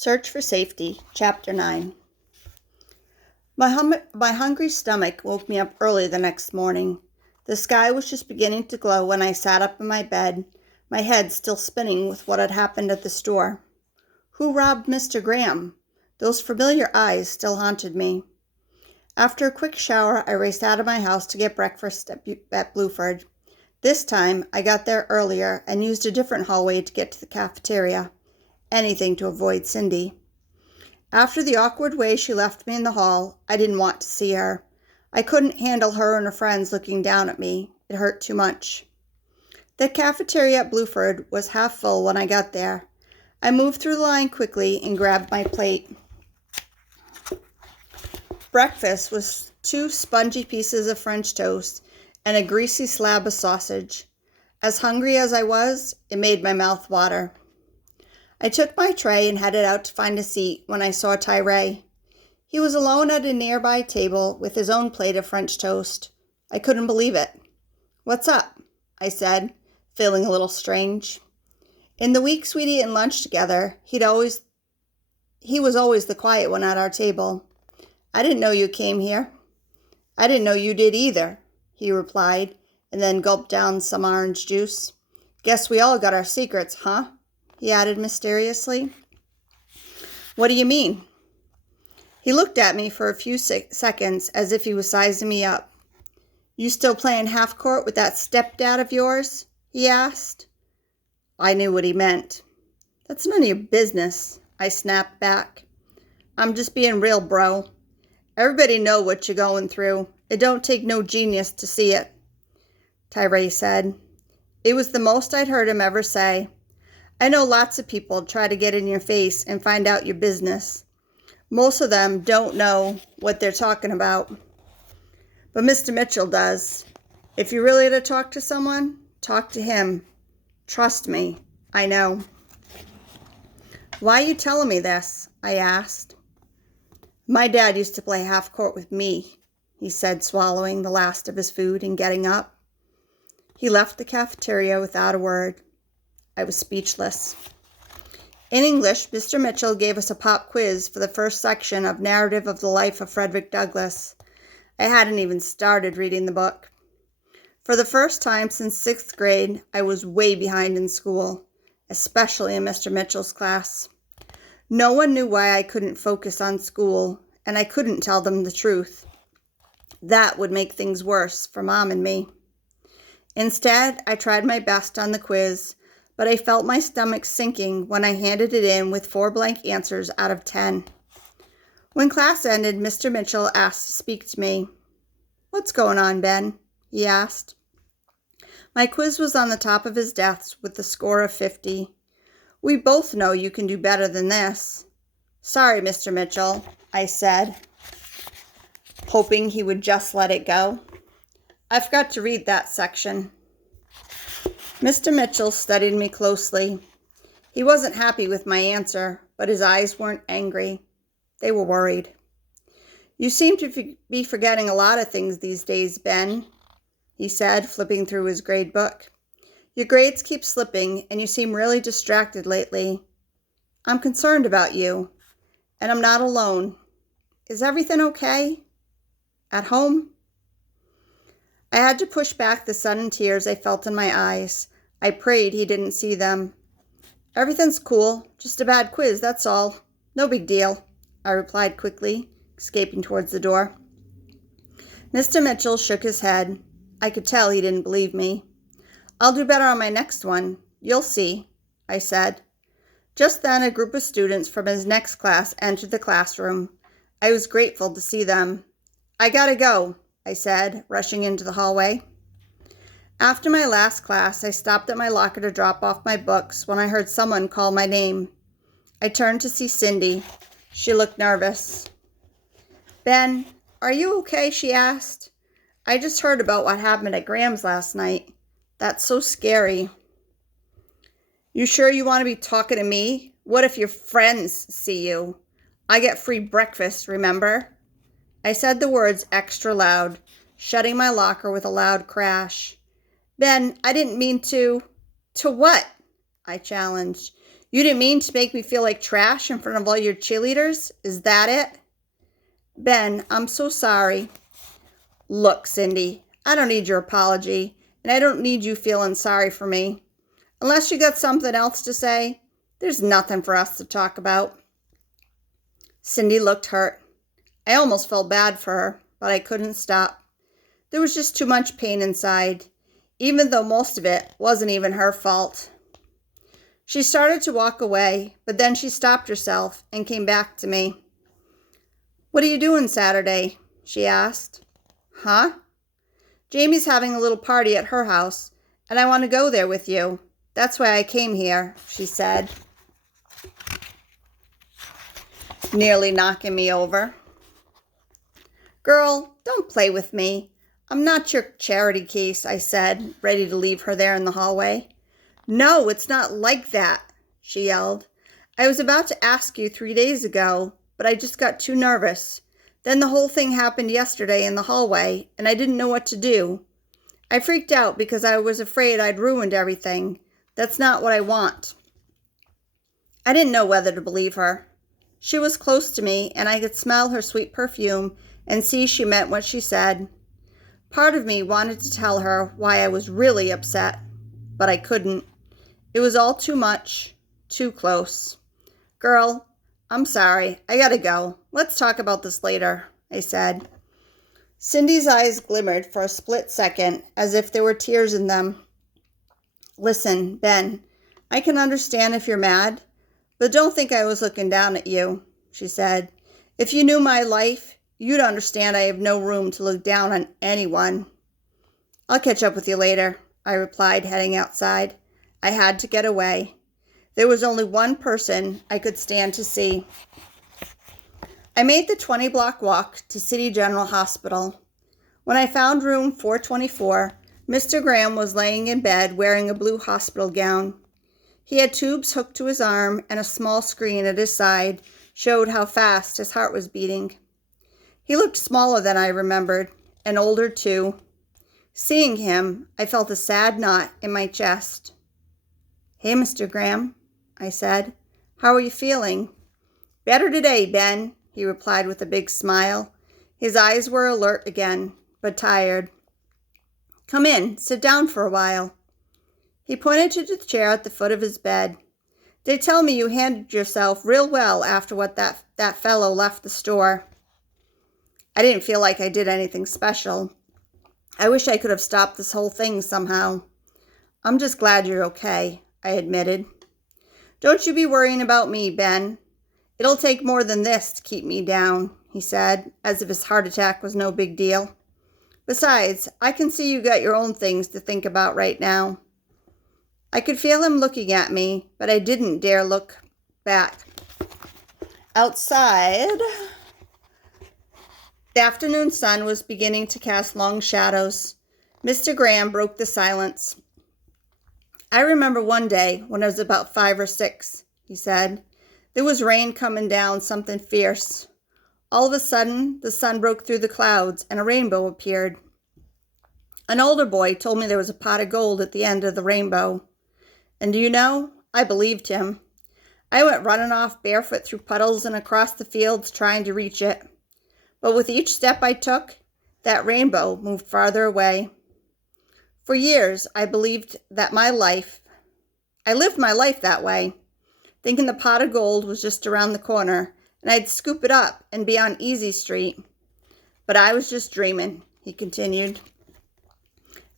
Search for Safety, Chapter 9. My hungry stomach woke me up early the next morning. The sky was just beginning to glow when I sat up in my bed, my head still spinning with what had happened at the store. Who robbed Mr. Graham? Those familiar eyes still haunted me. After a quick shower, I raced out of my house to get breakfast at Blueford. This time, I got there earlier and used a different hallway to get to the cafeteria. Anything to avoid Cindy. After the awkward way she left me in the hall, I didn't want to see her. I couldn't handle her and her friends looking down at me. It hurt too much. The cafeteria at Blueford was half full when I got there. I moved through the line quickly and grabbed my plate. Breakfast was 2 spongy pieces of French toast and a greasy slab of sausage. As hungry as I was, it made my mouth water. I took my tray and headed out to find a seat when I saw Tyree. He was alone at a nearby table with his own plate of French toast. I couldn't believe it. "What's up?" I said, feeling a little strange. In the weeks we'd eaten lunch together, he was always the quiet one at our table. "I didn't know you came here." "I didn't know you did either," he replied, and then gulped down some orange juice. "Guess we all got our secrets, huh?" he added mysteriously. "What do you mean?" He looked at me for a few seconds as if he was sizing me up. "You still playing half-court with that stepdad of yours?" he asked. I knew what he meant. "That's none of your business," I snapped back. "I'm just being real, bro. Everybody know what you're going through. It don't take no genius to see it," Tyree said. It was the most I'd heard him ever say. I know lots of people try to get in your face and find out your business. Most of them don't know what they're talking about. But Mr. Mitchell does. If you're really to talk to someone, talk to him. Trust me, I know. "Why are you telling me this?" I asked. "My dad used to play half-court with me," he said, swallowing the last of his food and getting up. He left the cafeteria without a word. I was speechless. In English, Mr. Mitchell gave us a pop quiz for the first section of Narrative of the Life of Frederick Douglass. I hadn't even started reading the book. For the first time since 6th grade, I was way behind in school, especially in Mr. Mitchell's class. No one knew why I couldn't focus on school, and I couldn't tell them the truth. That would make things worse for Mom and me. Instead, I tried my best on the quiz, but I felt my stomach sinking when I handed it in with 4 blank answers out of 10. When class ended, Mr. Mitchell asked to speak to me. "What's going on, Ben?" he asked. My quiz was on the top of his desk with the score of 50. "We both know you can do better than this." "Sorry, Mr. Mitchell," I said, hoping he would just let it go. "I forgot to read that section." Mr. Mitchell studied me closely. He wasn't happy with my answer, but his eyes weren't angry. They were worried. "You seem to be forgetting a lot of things these days, Ben," he said, flipping through his grade book. "Your grades keep slipping, and you seem really distracted lately. I'm concerned about you, and I'm not alone. Is everything okay? At home?" I had to push back the sudden tears I felt in my eyes. I prayed he didn't see them. "Everything's cool. Just a bad quiz, that's all. No big deal," I replied quickly, escaping towards the door. Mr. Mitchell shook his head. I could tell he didn't believe me. "I'll do better on my next one. You'll see," I said. Just then, a group of students from his next class entered the classroom. I was grateful to see them. "I gotta go," I said, rushing into the hallway. After my last class, I stopped at my locker to drop off my books when I heard someone call my name. I turned to see Cindy. She looked nervous. "Ben, are you okay?" she asked. "I just heard about what happened at Graham's last night. That's so scary." "You sure you want to be talking to me? What if your friends see you? I get free breakfast, remember?" I said the words extra loud, shutting my locker with a loud crash. "Ben, I didn't mean to." "To what?" I challenged. You didn't mean to make me feel like trash in front of all your cheerleaders? Is that it? Ben, I'm so sorry. Look, Cindy, I don't need your apology, and I don't need you feeling sorry for me. Unless you got something else to say, there's nothing for us to talk about. Cindy looked hurt. I almost felt bad for her, but I couldn't stop. There was just too much pain inside, even though most of it wasn't even her fault. She started to walk away, but then she stopped herself and came back to me. What are you doing Saturday? She asked. Huh? Jamie's having a little party at her house, and I want to go there with you. That's why I came here, she said, nearly knocking me over. Girl, don't play with me. I'm not your charity case, I said, ready to leave her there in the hallway. No, it's not like that, she yelled. I was about to ask you 3 days ago, but I just got too nervous. Then the whole thing happened yesterday in the hallway, and I didn't know what to do. I freaked out because I was afraid I'd ruined everything. That's not what I want. I didn't know whether to believe her. She was close to me, and I could smell her sweet perfume and see she meant what she said. Part of me wanted to tell her why I was really upset, but I couldn't. It was all too much, too close. Girl, I'm sorry. I gotta go. Let's talk about this later, I said. Cindy's eyes glimmered for a split second, as if there were tears in them. Listen, Ben, I can understand if you're mad, but don't think I was looking down at you, she said. If you knew my life, you'd understand I have no room to look down on anyone. I'll catch up with you later, I replied, heading outside. I had to get away. There was only one person I could stand to see. I made the 20-block walk to City General Hospital. When I found room 424, Mr. Graham was laying in bed wearing a blue hospital gown. He had tubes hooked to his arm, and a small screen at his side showed how fast his heart was beating. He looked smaller than I remembered, and older too. Seeing him, I felt a sad knot in my chest. Hey, Mr. Graham, I said. How are you feeling? Better today, Ben, he replied with a big smile. His eyes were alert again, but tired. Come in, sit down for a while. He pointed to the chair at the foot of his bed. They tell me you handled yourself real well after what that fellow left the store. I didn't feel like I did anything special. I wish I could have stopped this whole thing somehow. I'm just glad you're okay, I admitted. Don't you be worrying about me, Ben. It'll take more than this to keep me down, he said, as if his heart attack was no big deal. Besides, I can see you got your own things to think about right now. I could feel him looking at me, but I didn't dare look back. Outside, the afternoon sun was beginning to cast long shadows. Mr. Graham broke the silence. I remember one day when I was about 5 or 6, he said. There was rain coming down, something fierce. All of a sudden, the sun broke through the clouds and a rainbow appeared. An older boy told me there was a pot of gold at the end of the rainbow. And do you know, I believed him. I went running off barefoot through puddles and across the fields trying to reach it. But with each step I took, that rainbow moved farther away. For years, I believed that I lived my life that way, thinking the pot of gold was just around the corner, and I'd scoop it up and be on Easy Street. But I was just dreaming, he continued.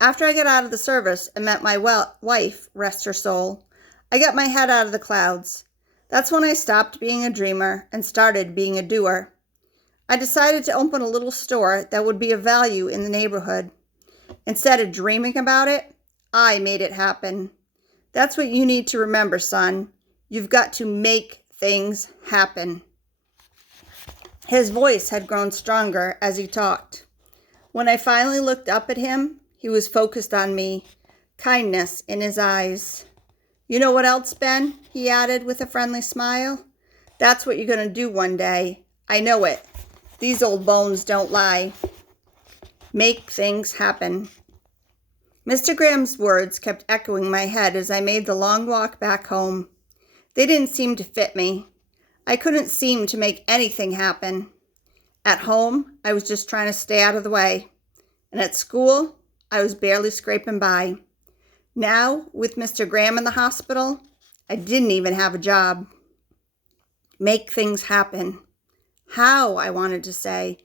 After I got out of the service and met my wife, rest her soul, I got my head out of the clouds. That's when I stopped being a dreamer and started being a doer. I decided to open a little store that would be of value in the neighborhood. Instead of dreaming about it, I made it happen. That's what you need to remember, son. You've got to make things happen. His voice had grown stronger as he talked. When I finally looked up at him, he was focused on me, kindness in his eyes. You know what else, Ben? He added with a friendly smile. That's what you're going to do one day. I know it. These old bones don't lie. Make things happen. Mr. Graham's words kept echoing in my head as I made the long walk back home. They didn't seem to fit me. I couldn't seem to make anything happen. At home, I was just trying to stay out of the way. And at school, I was barely scraping by. Now, with Mr. Graham in the hospital, I didn't even have a job. Make things happen. How, I wanted to say,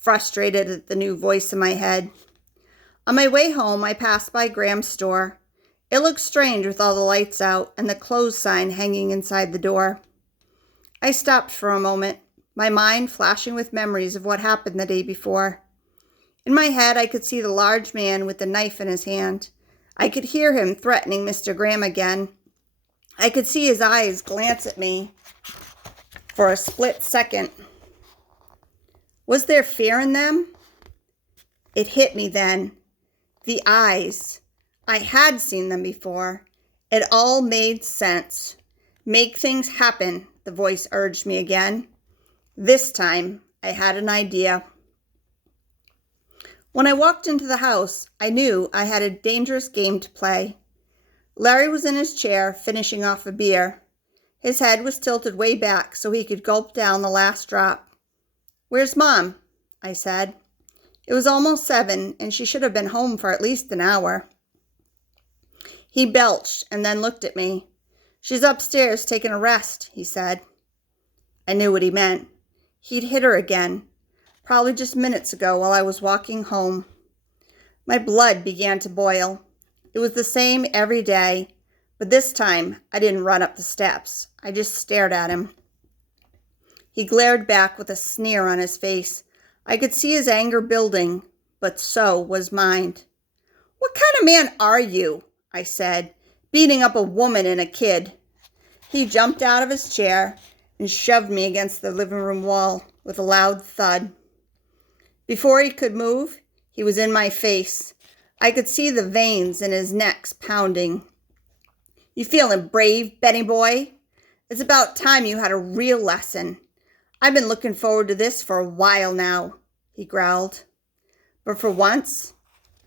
frustrated at the new voice in my head. On my way home, I passed by Graham's store. It looked strange with all the lights out and the closed sign hanging inside the door. I stopped for a moment, my mind flashing with memories of what happened the day before. In my head, I could see the large man with the knife in his hand. I could hear him threatening Mr. Graham again. I could see his eyes glance at me for a split second. Was there fear in them? It hit me then. The eyes. I had seen them before. It all made sense. Make things happen, the voice urged me again. This time, I had an idea. When I walked into the house, I knew I had a dangerous game to play. Larry was in his chair, finishing off a beer. His head was tilted way back so he could gulp down the last drop. "Where's Mom?" I said. It was almost 7, and she should have been home for at least an hour. He belched and then looked at me. "She's upstairs taking a rest," he said. I knew what he meant. He'd hit her again, probably just minutes ago while I was walking home. My blood began to boil. It was the same every day, but this time I didn't run up the steps. I just stared at him. He glared back with a sneer on his face. I could see his anger building, but so was mine. "What kind of man are you?" I said, "beating up a woman and a kid." He jumped out of his chair and shoved me against the living room wall with a loud thud. Before he could move, he was in my face. I could see the veins in his neck pounding. "You feeling brave, Benny boy? It's about time you had a real lesson. I've been looking forward to this for a while now," he growled. But for once,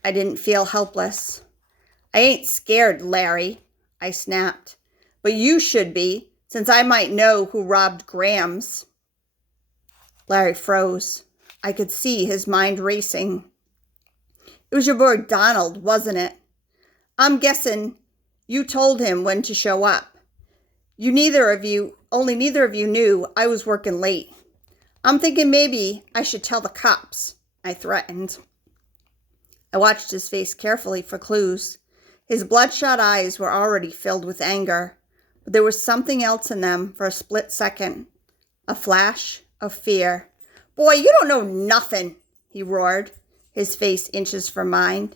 I didn't feel helpless. "I ain't scared, Larry," I snapped. "But you should be, since I might know who robbed Graham's." Larry froze. I could see his mind racing. "It was your boy Donald, wasn't it? I'm guessing you told him when to show up. Only neither of you knew I was working late. I'm thinking maybe I should tell the cops," I threatened. I watched his face carefully for clues. His bloodshot eyes were already filled with anger, but there was something else in them for a split second. A flash of fear. "Boy, you don't know nothing," he roared, his face inches from mine,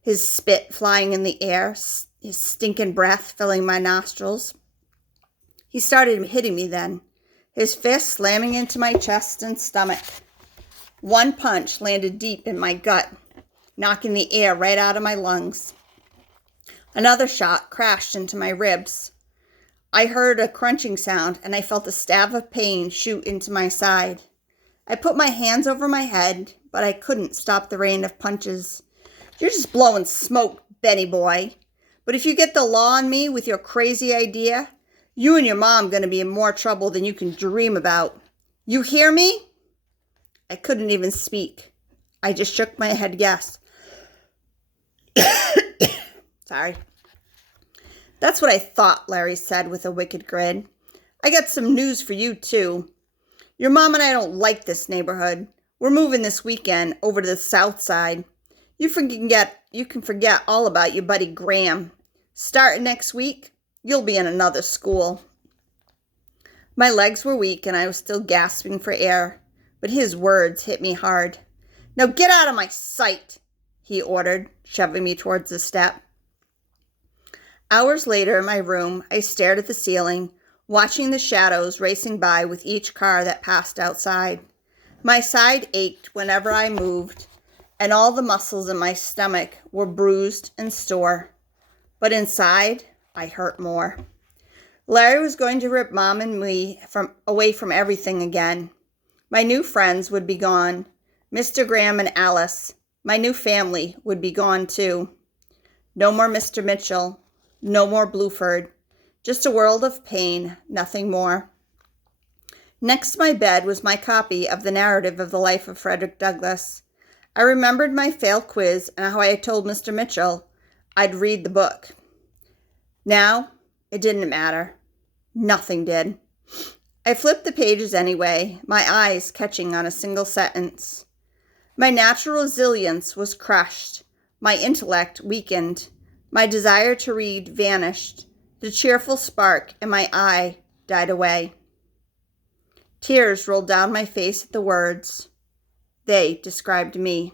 his spit flying in the air, his stinking breath filling my nostrils. He started hitting me then, his fist slamming into my chest and stomach. One punch landed deep in my gut, knocking the air right out of my lungs. Another shot crashed into my ribs. I heard a crunching sound, and I felt a stab of pain shoot into my side. I put my hands over my head, but I couldn't stop the rain of punches. "You're just blowing smoke, Benny boy. But if you get the law on me with your crazy idea, you and your mom going to be in more trouble than you can dream about. You hear me?" I couldn't even speak. I just shook my head yes. Sorry. "That's what I thought," Larry said with a wicked grin. "I got some news for you, too. Your mom and I don't like this neighborhood. We're moving this weekend over to the south side. You can forget all about your buddy Graham. Starting next week, you'll be in another school." My legs were weak and I was still gasping for air, but his words hit me hard. "Now get out of my sight," he ordered, shoving me towards the step. Hours later in my room, I stared at the ceiling, watching the shadows racing by with each car that passed outside. My side ached whenever I moved, and all the muscles in my stomach were bruised and sore. But inside, I hurt more. Larry was going to rip Mom and me away from everything again. My new friends would be gone. Mr. Graham and Alice, my new family, would be gone too. No more Mr. Mitchell. No more Bluford. Just a world of pain, nothing more. Next to my bed was my copy of the narrative of the life of Frederick Douglass. I remembered my failed quiz and how I had told Mr. Mitchell I'd read the book. Now, it didn't matter. Nothing did. I flipped the pages anyway, my eyes catching on a single sentence. My natural resilience was crushed. My intellect weakened. My desire to read vanished. The cheerful spark in my eye died away. Tears rolled down my face at the words. They described me.